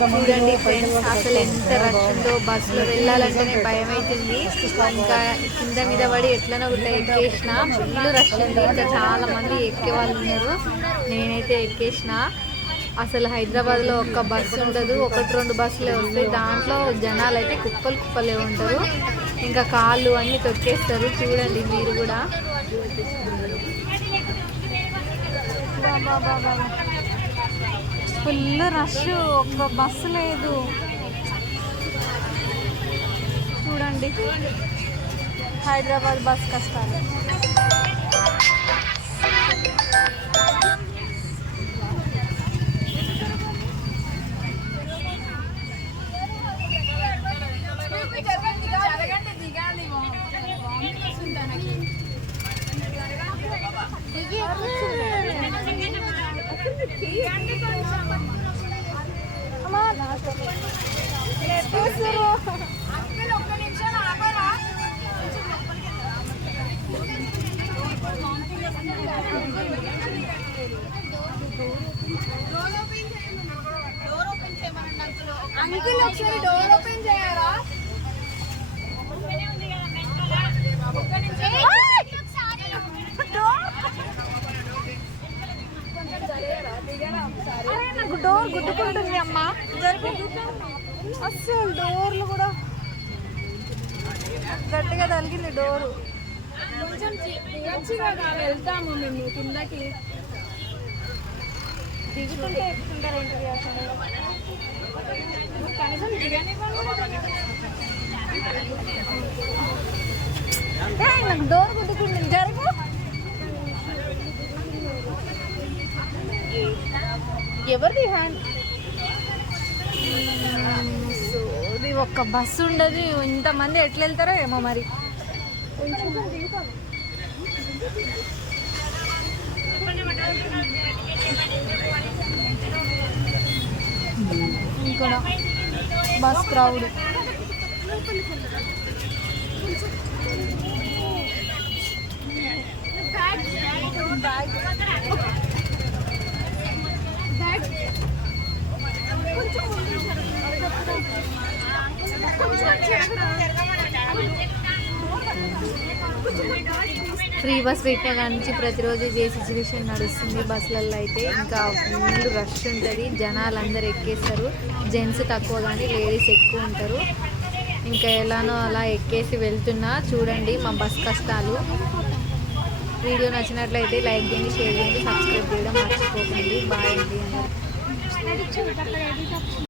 చూడండి ఫ్రెండ్స్, అసలు ఎంత రష్ ఉందో. బస్సులో వెళ్ళాలంటేనే భయం అవుతుంది. ఇంకా కింద మీద పడి ఎట్లనో ఒకటి ఎక్కేసిన. ఫుల్ రష్ ఉంది. ఇంకా చాలా మంది ఎక్కే వాళ్ళు ఉన్నారు. నేనైతే ఎక్కేసిన. అసలు హైదరాబాద్లో ఒక్క బస్సు ఉండదు, 1-2 బస్సులే వస్తాయి. దాంట్లో జనాలు అయితే కుప్పలే ఉంటారు. ఇంకా కాళ్ళు అన్నీ తొక్కేస్తారు. చూడండి మీరు కూడా. ఫుల్ రష్, ఒక్క బస్సు లేదు. చూడండి హైదరాబాద్ బస్ కష్టాలు. అంకుల్ ఒకసారి డోర్ ఓపెన్ చేయరా? నాకు డోర్ గుద్దుకుంటుంది అమ్మా. అస్సలు డోర్లు కూడా గట్టిగా తగిలింది డోరు. కొంచెం వెళ్తాము మేము కిందకి. దిగుతుంటే ఎక్కుతుంటారు ఏంటి అసలు? కనీసం నాకు డోర్ గుద్దుకుంటుంది. జరుగు. ఎవరిది హ్యాండ్? సోది, ఒక్క బస్సు ఉండదు. ఇంతమంది ఎట్లా వెళ్తారో ఏమో మరి. ఇంకా బస్ క్రౌడ్. ఫ్రీ బస్ పెట్టిన కాడ నుంచి ప్రతిరోజు ఇదే సిచ్యువేషన్ నడుస్తుంది బస్సులలో అయితే. ఇంకా ఫుల్ రష్ ఉంటుంది. జనాలు అందరు ఎక్కేస్తారు. జెంట్స్ తక్కువ కానీ లేడీస్ ఎక్కువ ఉంటారు. ఇంకా ఎలానో అలా ఎక్కేసి వెళ్తున్నా. చూడండి మా బస్ కష్టాలు. వీడియో నచ్చినట్లయితే లైక్ చేయండి, షేర్ చేయండి, సబ్స్క్రైబ్ చేయడం మర్చిపోకండి. బాయ్ అండి.